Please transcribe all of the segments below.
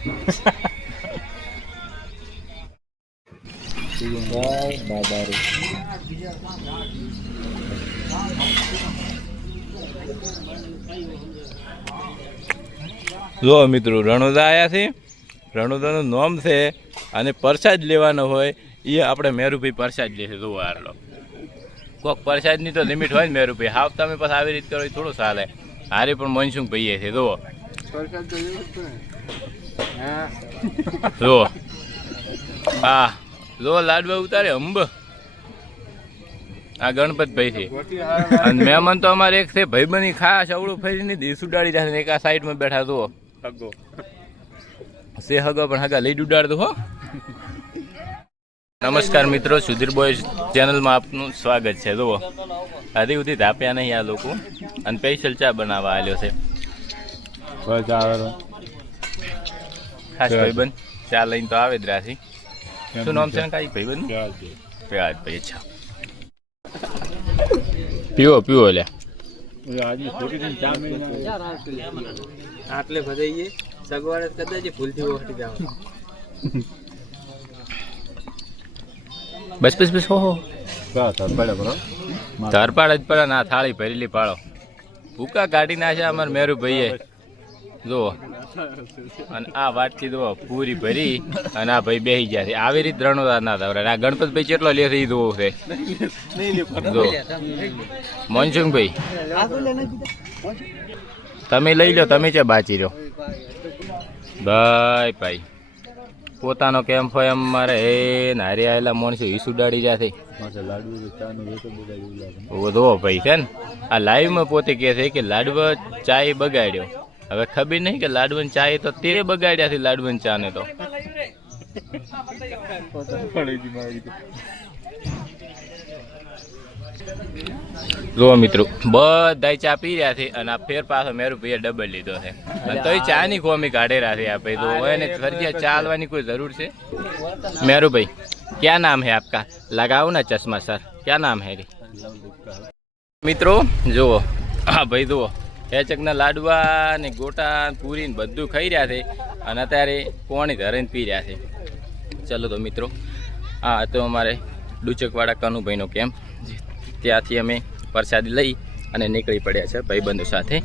જો મિત્રો રણોદા આવ્યા છે. રણોદાનું નામ છે અને પ્રસાદ લેવાનો હોય એ આપણે મેરુભાઈ પ્રસાદ લેશે. જોવો આટલો કોક પ્રસાદની તો લિમિટ હોય ને મેરુભાઈ. હાવ તમે પછી આવી રીતે કરો થોડું ચાલે. હારે પણ મનસુખ ભાઈએ છે. જુઓ જુઓ હા જો લાડવા ઉતારે અંબ. આ ગણપતભાઈ છે અને મહેમાન તો અમારે એક છે ભાઈબંધી ખાસ અવળું ફરીને દીસ ઉડાડી જશે. એક આ સાઈડમાં બેઠા જુઓ હગો સે હગો પણ હગા લઈ ઉડાડતો હો. નમસ્કાર મિત્રો, સુધીર બોય ચેનલમાં આપનું સ્વાગત છે. જુઓ હજી સુધી ધાપ્યા નહીં આ લોકો અને સ્પેશિયલ ચા બનાવવા આવ્યો છે. ખાસ ભાઈબંધ ચા લઈને તો આવે જ રાશી. શું નામ છે ને કાંઈ ભાઈબંધ? પ્યાજ ભાઈ. અચ્છા પીવો પીવો લે. આટલે ભજાઈએ સગવાડે કદાચ ભૂલથી ઓટી જાવ. બસ બસ બસ. હો ધરપાડ જ પડે ના થાળી ભરેલી પાડો. ભૂકા કાઢી નાખ્યા અમારે મેરુભાઈએ. જુઓ અને આ વાટકી જુઓ પૂરી ભરી અને આ ભાઈ બેસી ગયા છે. આવી રીતે રણોદા ના થવડે. આ ગણપતભાઈ કેટલો લે છે એ જોવું છે. જો મનસુખભાઈ તમે લઈ લો. તમે છે બાચી રહ્યો ભાઈ ભાઈ. પોતાનો કેમ્પ હોય એમ મારે એ નારી આવેલા માણસો ઈસ ઉડાડી જશે. જુઓ ભાઈ છે ને આ લાઈવમાં પોતે કહે છે કે લાડવા ચાય બગાડ્યો. હવે ખબર નહીં કે લાડવન ચા તો તે બગાડ્યા છે. લાડવન ચા ને તો જો મિત્રો બધા ચા પી રહ્યા છે અને આ ફેર પાછો મેરુભાઈએ ડબલ લીધો છે. તો ચા ની કોમી કાઢે રહ્યા છે. આ ભાઈ તો એને ફરજિયાત ચા આલવાની કોઈ જરૂર છે? મેરુભાઈ क्या नाम है आपका? लगाओ ना चश्मा सर. क्या नाम है? મિત્રો જુઓ હા ભાઈ જુઓ હેચકના લાડવા ને ગોટા પૂરી ને બધું ખાઈ રહ્યા છે અને અત્યારે પોણી ધરીને પી રહ્યા છે. ચલો તો મિત્રો હા તો અમારે ડુચકવાડા કનુભાઈનો કેમ્પ. ત્યાંથી અમે પ્રસાદી લઈ અને નીકળી પડ્યા છે ભાઈબંધો સાથે.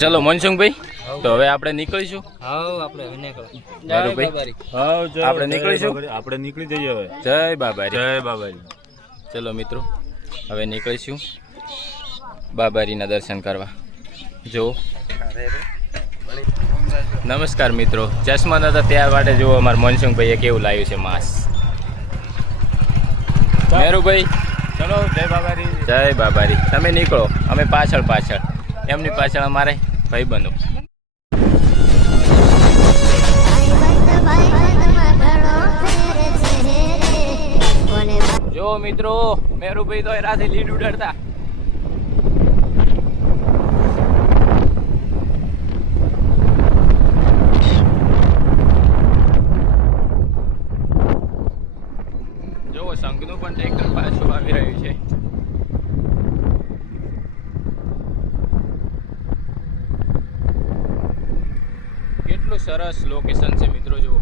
ચલો મનસુખભાઈ તો હવે આપણે નીકળીશું. આપણે નીકળીશું. આપણે નીકળી જઈએ હવે. જય બાબારી. જય બાબારી. ચલો મિત્રો હવે નીકળીશું બાબારીના દર્શન કરવા. જો નમસ્કાર મિત્રો, ચશ્મા નતા ત્યાં માટે જુઓ અમારા મનસુખભાઈએ કેવું લાવ્યું છે માસ. મેરુભાઈ ચલો જય બાબારી. જય બાબારી. તમે નીકળો અમે પાછળ પાછળ. એમની પાછળ અમારે ભાઈબંધો. જો મિત્રો મેરુભાઈ તો રાતે લીડ ઉડાડતા. જો સંઘનું પણ ટ્રેક્ટર પાછું આવી રહ્યું છે. કેટલું સરસ લોકેશન છે મિત્રો. જુઓ